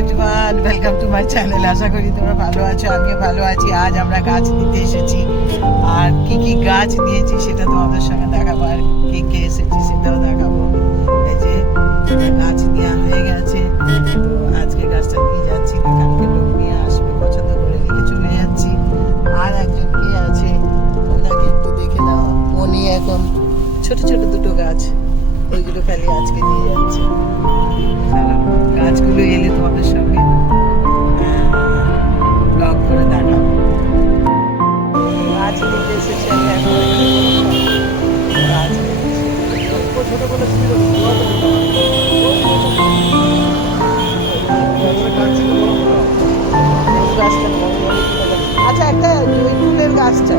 Everyone, welcome to my channel. আশা করি তোমরা ভালো আছো, আমিও ভালো আছি। আজ আমরা গাছ নিতে এসেছি, আর কি কি গাছ নিয়েছি সেটা তোমাদের সঙ্গে দেখাবো, আর কে কে এসেছি সেটাও দেখাবো। এই যে গাছ নেওয়া হয়ে গেছে, তো আজকে গাছটা নিয়ে যাচ্ছি না, কালকে লোক নিয়ে আসবে, পছন্দ করে রেখে চলে যাচ্ছি। আর একজন কে আছে ওনাকে একটু দেখে দাও, উনি এখন ছোট ছোট দুটো গাছ ওইগুলো খালি আজকে নিয়ে যাচ্ছে। গাছগুলো এলে তোমাদের সঙ্গে ব্লগ করে দেখাবো। গাছ নিতে এসেছি আমি এখন, গাছ ছোটগুলো ছিল গাছটা, আচ্ছা একটা জুঁই ফুলের গাছটা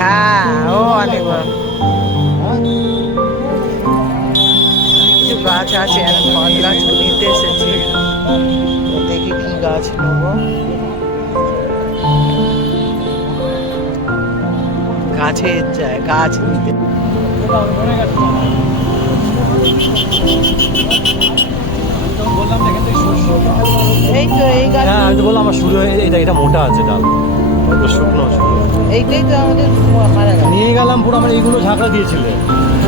হ্যাঁ, ও অনেক কিছু গাছ আছে। আমি ফল গাছ নিতে এসেছি, তো দেখি কি গাছ নেবো। গাছের যায় গাছ নিতে। এই তো এই গাছ, হ্যাঁ আমি তো বললাম আমার শুরু এটা মোটা আছে ডাল, শুকনো এইটাই তো আমাদের মারা গেল। নিয়ে গেলাম পুরো, আমার এইগুলো ঝাঁকড়া দিয়েছিলে,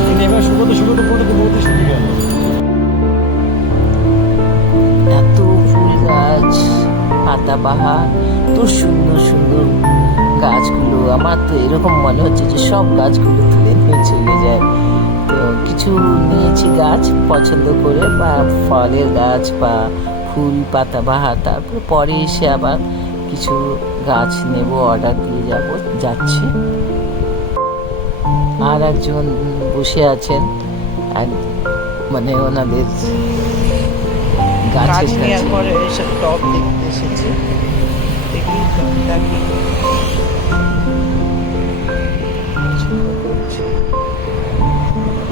কিন্তু এবার শুকোতে পরে তো বহুতই শুকিয়ে গেল। এত ফুল গাছ, পাতাবাহার, তো সুন্দর সুন্দর গাছগুলো। আমার তো এরকম মনে হচ্ছে যে সব গাছগুলো তুলে নিয়ে চলে যায়। তো কিছু নিয়েছি গাছ পছন্দ করে, বা ফলের গাছ বা ফুল পাতাবাহার। তারপরে পরে এসে আবার কিছু গাছ নেব, অর্ডার দিয়ে যাচ্ছি। আর একজন বসে আছেন, মানে ওনাদের গাছ গাছের নেওয়ার কাছে। পরে এইসব টব দেখতে এসেছি, দেখি টবটা কি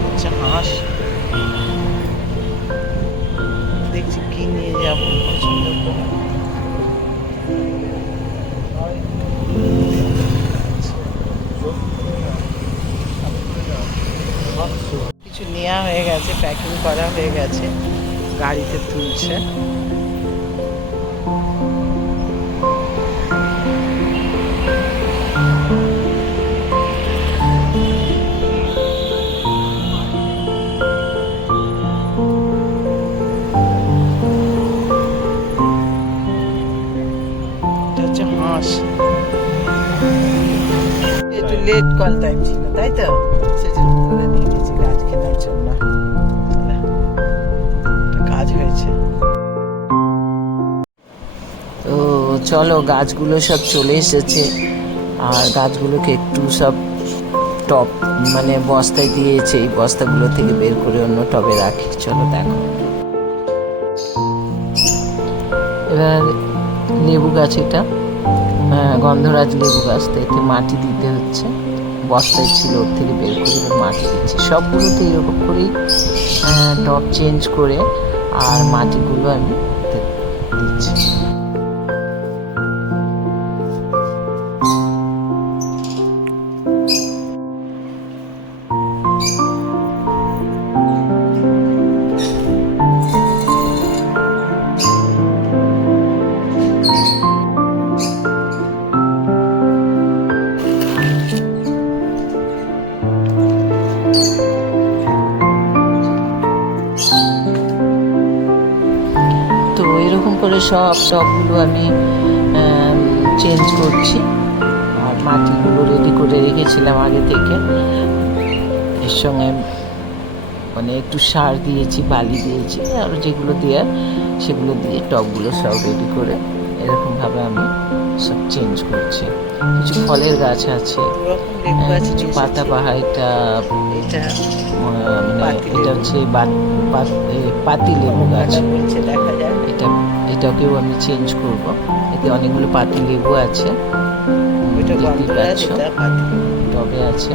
আচ্ছা। হাঁস দেখছি কি নিয়ে যাবো পছন্দ করে। কিছু নেওয়া হয়ে গেছে, প্যাকিং করা হয়ে গেছে, গাড়িতে তুলছে। এটা হচ্ছে হাঁস। একটু লেট কল টাইম ছিল, তাই তো সেজন্য করে নিয়ে গেছি গাছ কেনার জন্য। কাজ হয়েছে। তো চলো, গাছগুলো সব চলে এসেছে, আর গাছগুলোকে একটু সব টব মানে বস্তায় দিয়েছে, এই বস্তাগুলো থেকে বের করে অন্য টবে রাখি। চলো দেখো। এবার লেবু গাছ, এটা গন্ধরাজ লেবু গাছ, তো এতে মাটি দিতে হচ্ছে। বস্তায় ছিল, ওর থেকে বের করে এবার মাটি দিচ্ছি। সবগুলোতে এরকম করেই টব চেঞ্জ করে আর মাটিগুলো আমি দিচ্ছি। তো এরকম করে সব টবগুলো আমি চেঞ্জ করছি, আর মাটিগুলো রেডি করে রেখেছিলাম আগে থেকে। এর সঙ্গে মানে একটু সার দিয়েছি, বালি দিয়েছি, আর যেগুলো দেওয়ার সেগুলো দিয়ে টবগুলো সব রেডি করে এরকমভাবে আমি সব চেঞ্জ করছি। কিছু ফলের গাছ আছে, কিছু পাতাবাহার। এটা মানে এটা হচ্ছে পাতি লেবু গাছ। এটাকেও আমি চেঞ্জ করব। এতে অনেকগুলো পাতি লেবু আছে, দেখতেই পাচ্ছ টবে আছে।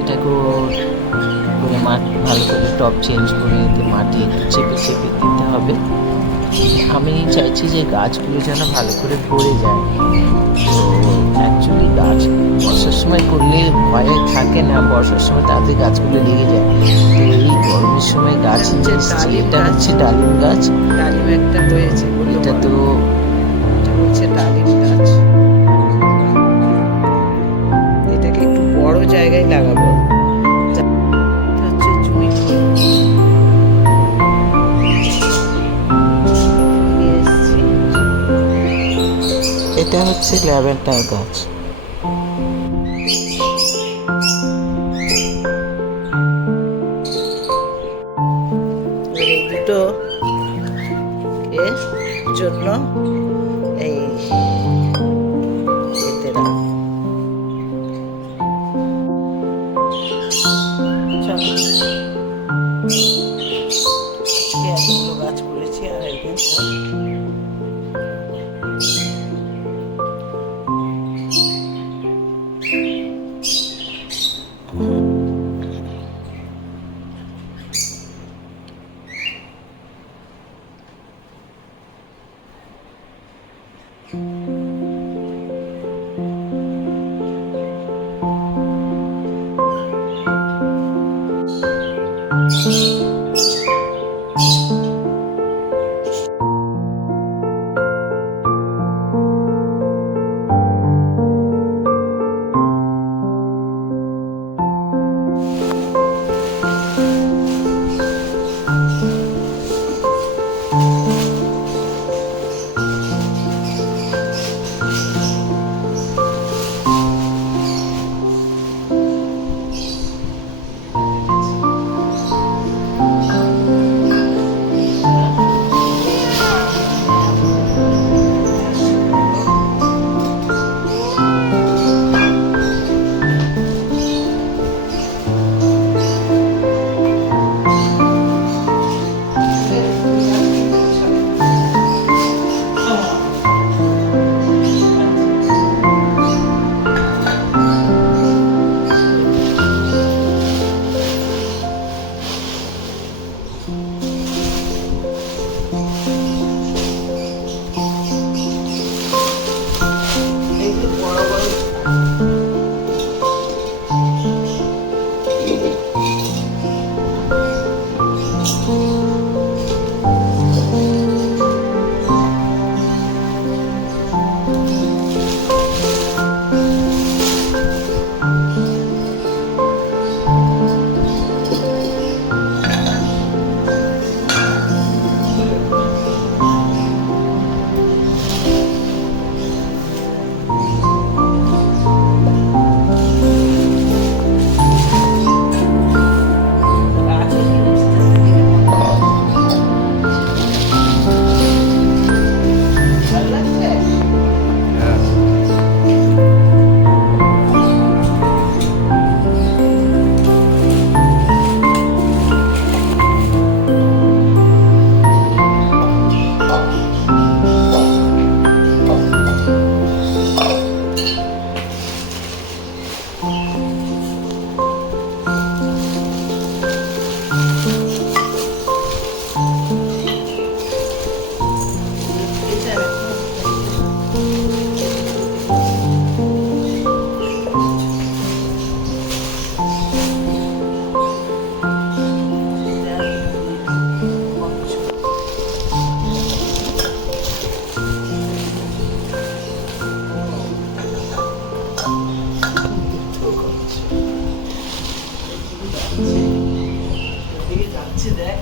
এটাকে করে ভালো করে টপ চেঞ্জ করে এতে মাটি একটু চেপে চেপে দিতে হবে। আমি চাইছি যে গাছগুলো যেন ভালো করে ভরে যায়। তো অ্যাকচুয়ালি গাছ বর্ষার সময় করলে ভয় থাকে না, বর্ষার সময় তাতে গাছগুলো লেগে যায়। তো এই গরমের সময় গাছ নিয়ে এসেছি। এটা হচ্ছে ডালিম গাছ। ডালিম একটা হয়েছে, এটা তো এটা হচ্ছে ডালিম গাছ। এটাকে একটু বড় জায়গায় লাগাবো। এটা হচ্ছে জুঁই ফুল। নিয়ে এসেছি। এটা হচ্ছে ল্যাভেন্ডার গাছ। এই দুটো এর জন্য এই এতে রাখ। চলো, আজকে এতগুলো গাছ করেছি আর একদিন সব যাচ্ছে দেখ।